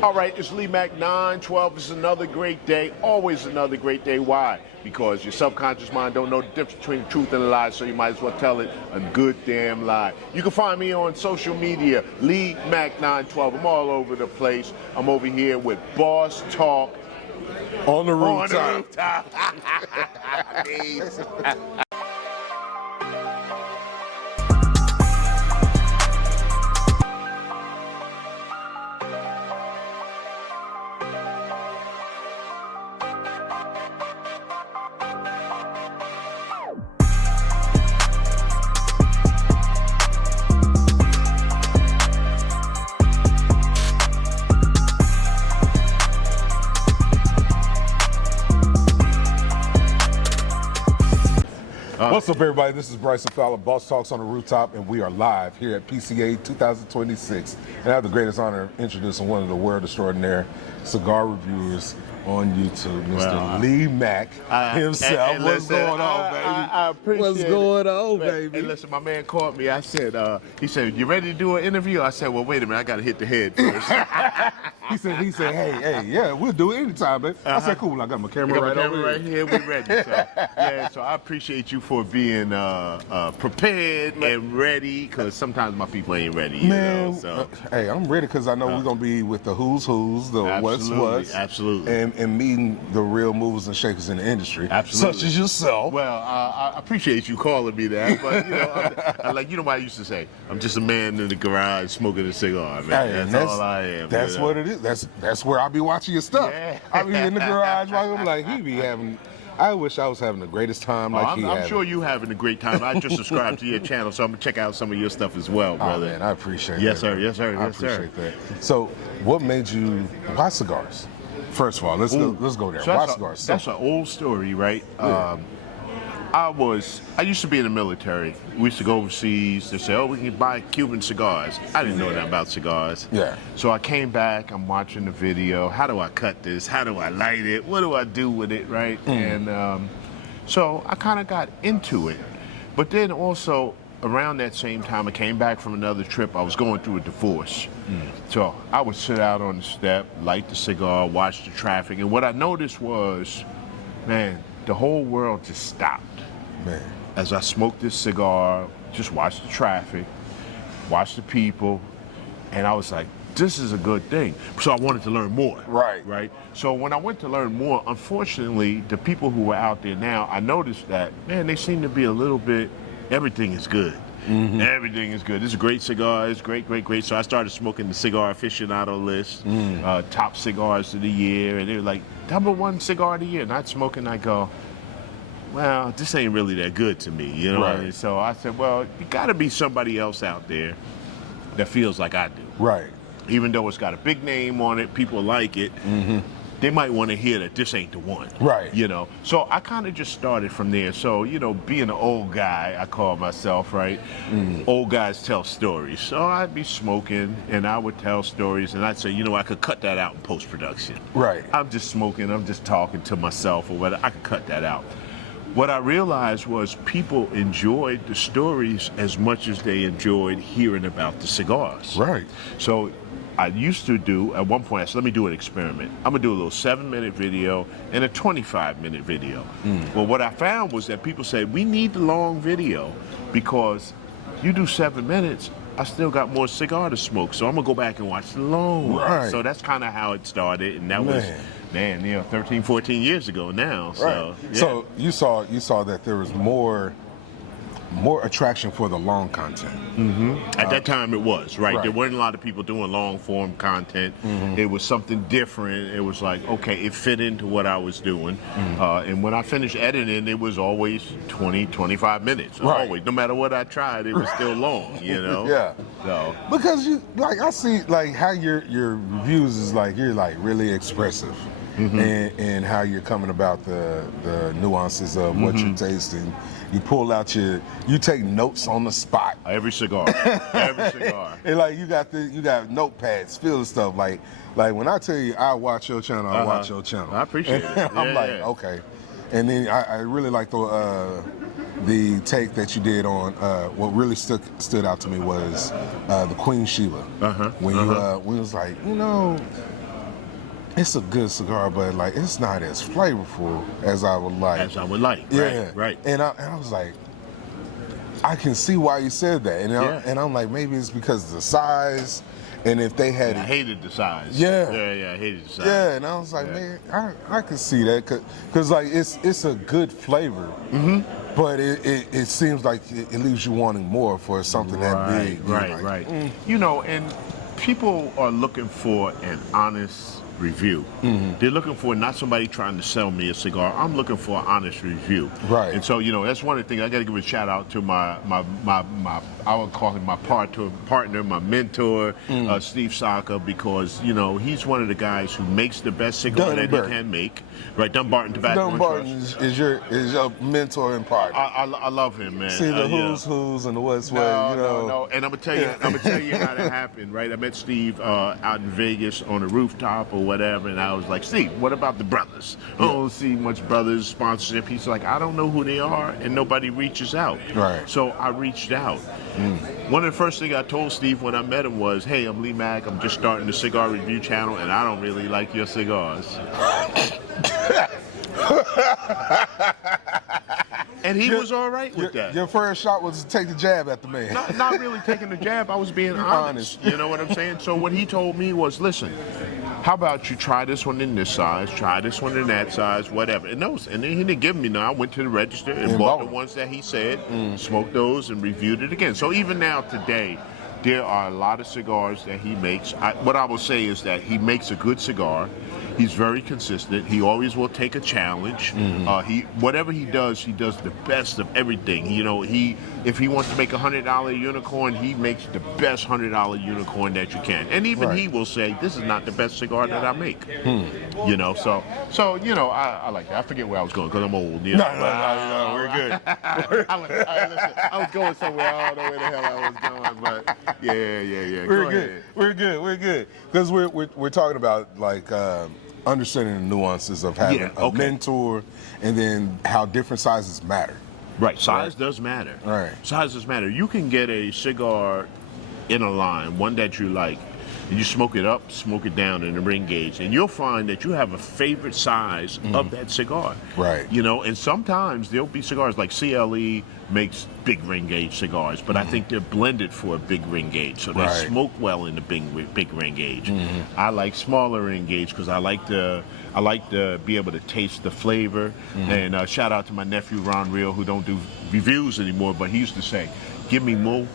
All right, it's Lee Mac 912. It's another great day. Always another great day. Why? Because your subconscious mind don't know the difference between truth and a lie, so you might as well tell it a good damn lie. You can find me on social media, Lee Mac 912. I'm all over the place. I'm over here with Boss Talk on the rooftop. Peace. What's up, everybody? This is Bryson Fowler, Boss Talks on the Rooftop, and we are live here at PCA 2026. And I have the greatest honor of introducing one of the world extraordinary cigar reviewers on YouTube, Mr. Lee Mac himself. What's going on, baby? I appreciate What's going on, baby? Hey, listen, my man called me. I said, he said, you ready to do an interview? I said, well, wait a minute, I got to hit the head first. he said, hey, yeah, we'll do it anytime, man. I said, cool, I got my camera right here. We ready. So I appreciate you for being prepared and ready, because sometimes my people ain't ready. Man, hey, I'm ready because I know we're going to be with the who's, the what's. Absolutely. And meeting the real movers and shakers in the industry, such as yourself. Well, I appreciate you calling me that, but you know what I used to say, I'm just a man in the garage smoking a cigar, man. Hey, that's all I am. That's what it is. That's where I be watching your stuff. Yeah. I be in the garage, I'm like, he be having. I wish I was having the greatest time I'm sure you having a great time. I just subscribed to your channel, so I'm gonna check out some of your stuff as well, brother. Oh, man, I appreciate yes, that. Sir. Yes, sir. I appreciate that. So, what made you buy cigars? First of all, let's go there. Why cigars? That's an old story, right? Yeah. I used to be in the military. We used to go overseas. They say, oh, we can buy Cuban cigars. I didn't know nothing about cigars. Yeah. So I came back, I'm watching the video. How do I cut this? How do I light it? What do I do with it, right? And so I kind of got into it. But then also, around that same time, I came back from another trip. I was going through a divorce. So I would sit out on the step, light the cigar, watch the traffic. And what I noticed was, man, the whole world just stopped. Man. As I smoked this cigar, just watch the traffic, watch the people, and I was like, this is a good thing. So I wanted to learn more. Right. So when I went to learn more, unfortunately, the people who were out there now, I noticed that, man, they seem to be a little bit, everything is good. Everything is good. This is a great cigar. It's great. So I started smoking the cigar aficionado list, top cigars of the year, and they were like, #1 cigar of the year. And I'd smoke and I go, well, this ain't really that good to me, you know? Right. And so I said, well, you gotta be somebody else out there that feels like I do. Right. Even though it's got a big name on it, people like it, they might want to hear that this ain't the one. Right. You know? So I kind of just started from there. So, being an old guy, I call myself, right? Old guys tell stories. So I'd be smoking and I would tell stories and I'd say, I could cut that out in post-production. Right. I'm just smoking, I'm just talking to myself or whatever. I could cut that out. What I realized was people enjoyed the stories as much as they enjoyed hearing about the cigars. Right. So I used to do, at one point, I said, let me do an experiment. I'm gonna do a little 7-minute video and a 25-minute video. Well, what I found was that people said, we need the long video because you do 7 minutes, I still got more cigar to smoke, so I'm gonna go back and watch the long one. Right. So that's kind of how it started, and that was, 13, 14 years ago now. So, right. yeah. So you saw that there was more attraction for the long content. At that time it was, right? Right. There weren't a lot of people doing long form content. It was something different. It was like, okay, it fit into what I was doing. And when I finished editing, it was always 20, 25 minutes. Right. Always. No matter what I tried, it was still long, Yeah. So. Because I see how your reviews is you're really expressive. And how you're coming about the nuances of what you're tasting. You pull out you take notes on the spot. Every cigar. And you got notepads, filled with stuff. Like when I tell you I watch your channel, I watch your channel. I appreciate it. I'm okay. And then I really like the take that you did on what really stood out to me was the Queen Sheba. When you was like, it's a good cigar, but like it's not as flavorful as I would like. As I would like. Yeah, Right. And I was like, I can see why you said that, and I'm like, maybe it's because of the size, and if they had, I hated the size. Yeah, I hated the size. Yeah, and I was like, man, I can see that, cause like it's a good flavor, but it seems like it leaves you wanting more for something that big. Right. You know, and people are looking for an honest review. They're looking for not somebody trying to sell me a cigar. I'm looking for an honest review. Right. And so, you know, that's one of the things I got to give a shout out to my I would call him my partner, my mentor, Steve Saka, because, you know, he's one of the guys who makes the best cigar that he can make. Right, Dunbarton Tobacco. Dunbarton is your mentor and partner. I love him, man. See the who's and the what's what, you know. No. And I'm gonna tell you how that happened, right? I met Steve out in Vegas on a rooftop or whatever, and I was like, Steve, what about the brothers? I don't see much brothers sponsorship. He's like, I don't know who they are, and nobody reaches out. Right. So I reached out. One of the first things I told Steve when I met him was, hey, I'm Lee Mack. I'm just starting the cigar review channel, and I don't really like your cigars. And he was all right with that. Your first shot was to take the jab at the man. Not really taking the jab. I was being honest. You know what I'm saying? So what he told me was, listen, how about you try this one in this size, try this one in that size, whatever. And then he didn't give me none. I went to the register and bought the ones that he said, smoked those, and reviewed it again. So even now today, there are a lot of cigars that he makes. What I will say is that he makes a good cigar. He's very consistent. He always will take a challenge. Whatever he does the best of everything. You know, if he wants to make $100 unicorn, he makes the best $100 unicorn that you can. And even he will say, this is not the best cigar that I make. You know, so you know, I like that. I forget where I was going because I'm old. You know? No, we're good. I was going somewhere. I don't know where the hell I was going, but yeah. We're good. Because we're talking about like understanding the nuances of having a mentor, and then how different sizes matter. Right, size does matter. Right, size does matter. You can get a cigar in a line, one that you like, and you smoke it up, smoke it down in the ring gauge, and you'll find that you have a favorite size of that cigar. Right. You know, and sometimes there'll be cigars like CLE makes big ring gauge cigars, but I think they're blended for a big ring gauge, so they smoke well in the big ring gauge. I like smaller ring gauge because I like to be able to taste the flavor. And shout out to my nephew Ron Real, who don't do reviews anymore, but he used to say, give me more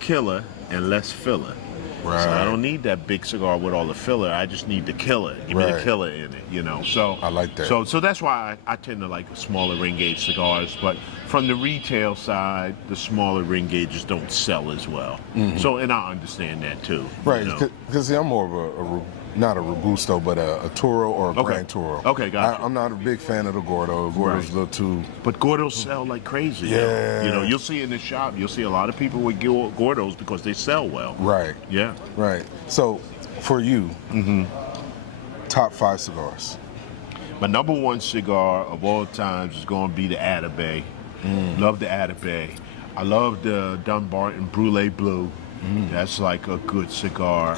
killer and less filler. Right. So I don't need that big cigar with all the filler. I just need the killer. Give me the killer in it, you know. So I like that. So that's why I tend to like smaller ring gauge cigars. But from the retail side, the smaller ring gauges don't sell as well. So, and I understand that too. Right. You know? Because I'm more of not a Robusto, but a Toro or a Grand Toro. Okay, gotcha. I'm not a big fan of the Gordo. Gordo's a little too... But Gordos sell like crazy. Yeah. You know, you'll see in the shop, you'll see a lot of people with Gordos because they sell well. Right. Yeah. Right. So, for you, top 5 cigars. My number one cigar of all times is going to be the Atabey. Love the Atabey. I love the Dunbarton Brûlé Blue. That's like a good cigar.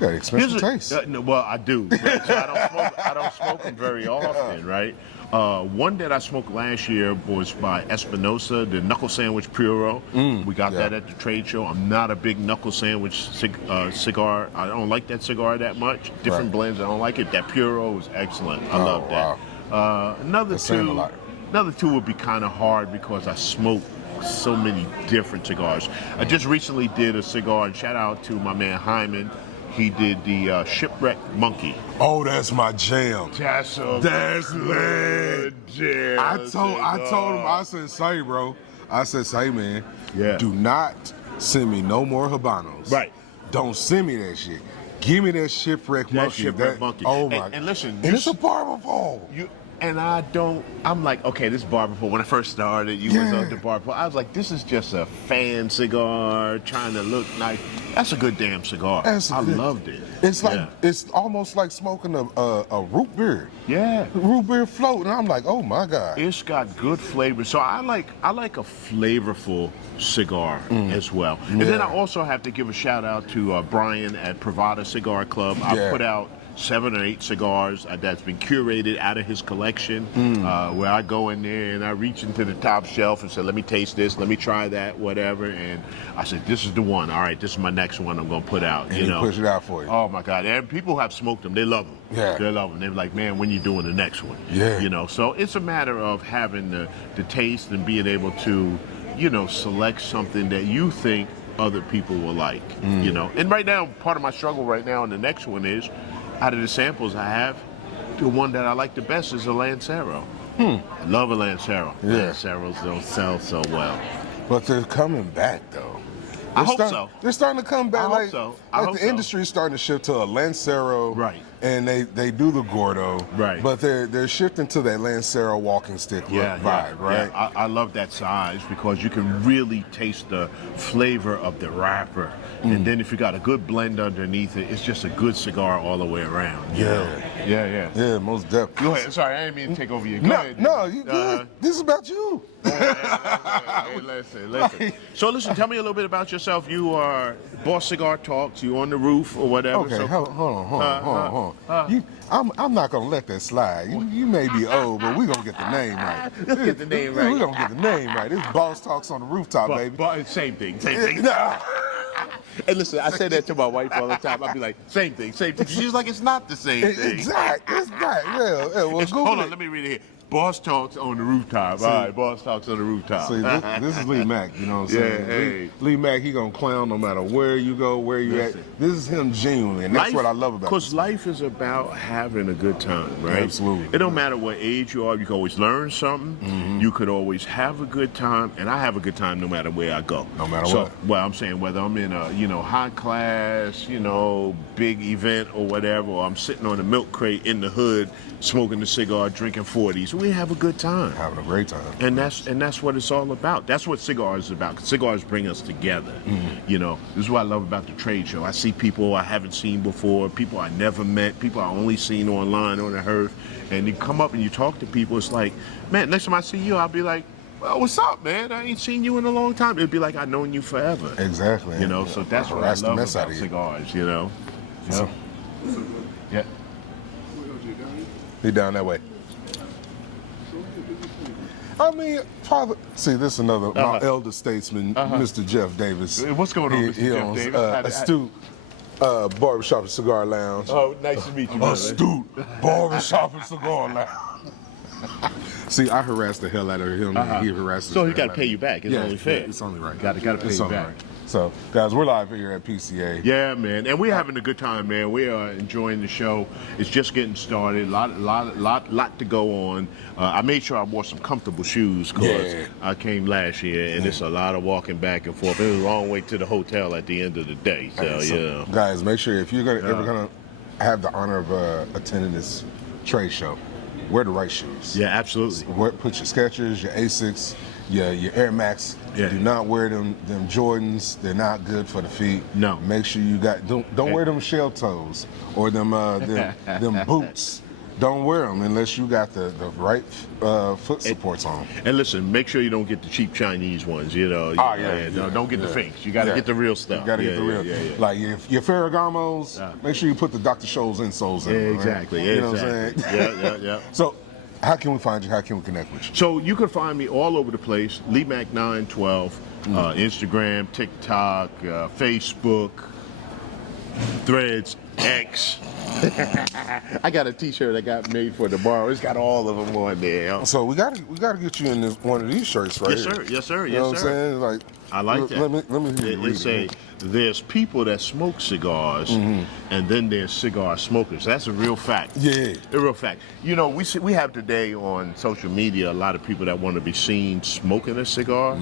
You got expensive taste. Well, I do. So I don't smoke them very often, right? One that I smoked last year was by Espinosa, the Knuckle Sandwich Puro. We got that at the trade show. I'm not a big Knuckle Sandwich cigar. I don't like that cigar that much. Different blends, I don't like it. That Puro was excellent. I love that. Wow. Another two would be kind of hard because I smoke so many different cigars. I just recently did a cigar, and shout out to my man Hyman. He did the Shipwreck Monkey. Oh, that's my jam. That's lit. Jam. I told him, I said, say, bro. I said, say, man, do not send me no more Habanos. Right. Don't send me that shit. Give me that Shipwreck Monkey. Shipwreck Monkey. Oh, my. And listen. And it's a barbapole. And I'm like, okay, this barber pole, when I first started, you was on the barber pole. I was like, this is just a fan cigar trying to look nice. That's a good damn cigar. I loved it. It's like, it's almost like smoking a root beer. Yeah. Root beer float. And I'm like, oh my God. It's got good flavor. So I like a flavorful cigar as well. And then I also have to give a shout out to Brian at Privada Cigar Club. I put out 7 or 8 cigars that's been curated out of his collection, where I go in there and I reach into the top shelf and say, let me taste this, let me try that, whatever. And I said, this is the one. All right, this is my next one I'm going to put out. And he push it out for you. Oh my God. And people who have smoked them, they love them. Yeah. They love them. They're like, man, when you doing the next one? Yeah. You know, so it's a matter of having the taste and being able to, you know, select something that you think other people will like, you know. And right now, part of my struggle right now and the next one is, out of the samples I have, the one that I like the best is a Lancero. I love a Lancero. Lanceros don't sell so well. But they're coming back, though. I hope so. They're starting to come back. I hope so. I hope the so. industry is starting to shift to a Lancero. Right. And they do the Gordo. Right. But they're shifting to that Lancero walking stick vibe, right? Yeah. I love that size because you can really taste the flavor of the wrapper. And then if you got a good blend underneath it, it's just a good cigar all the way around. You know? Yeah, most definitely. Go ahead. Sorry, I didn't mean to take over your. Go ahead. No, you good. This is about you. Hey, listen. So listen, tell me a little bit about yourself. You are Boss Cigar Talks. You on the roof or whatever. Okay, so, hold on. I'm not gonna let that slide. You may be old, but we're gonna get the name right. Let's get the name right. We're gonna get the name right. This Boss Talks on the Rooftop, baby. But same thing. Nah. And listen, I say that to my wife all the time. I'll be like, same thing. She's like, it's not the same thing. Exactly. It's not. Yeah. Well, Hold on, let me read it here. Boss Talks on the Rooftop. All right, Boss Talks on the Rooftop. See, this is Lee Mack, you know what I'm saying? Hey. Lee Mack, he gonna clown no matter where you go, where you at. This is him genuinely, and that's what I love about it. Because life is about having a good time, right? Absolutely. It don't matter what age you are. You can always learn something. You could always have a good time, and I have a good time no matter where I go. No matter what. Well, I'm saying whether I'm in a, high class, big event or whatever, or I'm sitting on a milk crate in the hood, smoking a cigar, drinking 40s. We have a good time. Having a great time. And that's what it's all about. That's what cigars is about. Cigars bring us together. This is what I love about the trade show. I see people I haven't seen before, people I never met, people I only seen online on the earth, and you come up and you talk to people. It's like, man, next time I see you, I'll be like, well, what's up, man? I ain't seen you in a long time. It'd be like I've known you forever. Exactly. So that's what I love about cigars. Yeah. He down that way. I mean, Father. See, this is another my elder statesman, Mr. Jeff Davis. What's going on, Mr. He Jeff owns, Davis? Astute Barbershop and Cigar Lounge. Oh, nice to meet you, brother. Astute Barbershop and Cigar Lounge. See, I harassed the hell out of him, and he harassed. So he got to pay you back. It's only fair. It's only right. Got to pay you back. Right. So, guys, we're live here at PCA. Yeah, man, and we're having a good time, man. We are enjoying the show. It's just getting started. Lot to go on. I made sure I wore some comfortable shoes because I came last year, and it's a lot of walking back and forth. It was a long way to the hotel at the end of the day. So, guys, make sure if you're ever gonna have the honor of attending this trade show, wear the right shoes. Yeah, absolutely. Put your Skechers, your Asics, your Air Max. Yeah. Do not wear them Jordans. They're not good for the feet. No. Make sure you don't wear them shell toes or them boots. Don't wear them unless you got the right foot supports on. And listen, make sure you don't get the cheap Chinese ones. Don't get the fakes. You got to get the real stuff. You got to get the real. Like your Ferragamos, make sure you put the Dr. Scholl's insoles in. Yeah, exactly. Right? You know what I'm saying? Yeah. So, how can we find you? How can we connect with you? So you can find me all over the place. LeeMac912, Instagram, TikTok, Facebook, Threads, X. I got a T-shirt I got made for tomorrow. It's got all of them on there. So we got to get you in one of these shirts right here. Yes, sir. You know what I'm saying? Like, I like that. Let me hear you read it. There's people that smoke cigars, and then there's cigar smokers. That's a real fact. Yeah. A real fact. We have today on social media a lot of people that want to be seen smoking a cigar,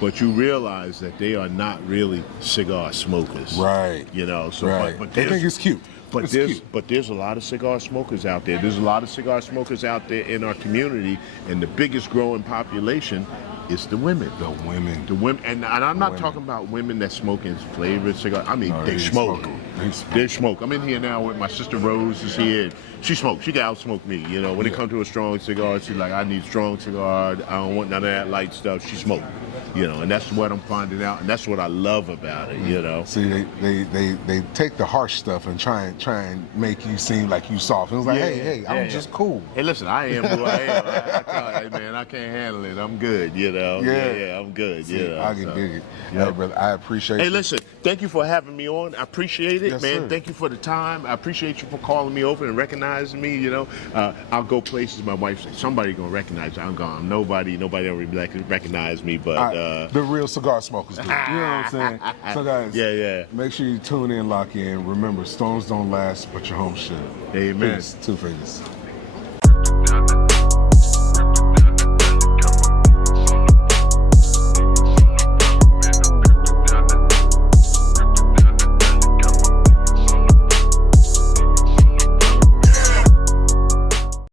but you realize that they are not really cigar smokers. Right. So right. but they think it's cute. But there's a lot of cigar smokers out there. There's a lot of cigar smokers out there in our community, and the biggest growing population is the women. The women. The women, and I'm not talking about women that smoke in flavored cigars. I mean, they smoke. They smoke. I'm in here now with my sister Rose is here. She smokes. She can outsmoke me. You know, when it comes to a strong cigar, she's like, I need strong cigar. I don't want none of that light stuff. She smokes. You know, and that's what I'm finding out, and that's what I love about it. You know. See, they take the harsh stuff and try and make you seem like you soft. It was like, hey, I'm just cool. Hey, listen, I am who I am. I tell you, hey, man, I can't handle it. I'm good. You know. Yeah, I'm good. See, you know, I can dig it. Hey, brother, I appreciate you. Hey, listen, thank you for having me on. I appreciate it, yes, man. Sir. Thank you for the time. I appreciate you for calling me over and recognizing me. You know, I'll go places. My wife says somebody gonna recognize you. I'm gone. Nobody ever recognize me. But the real cigar smokers do. You know what I'm saying? So guys, make sure you tune in, lock in. Remember, storms don't last, but your home should. Amen. Peace. Two fingers.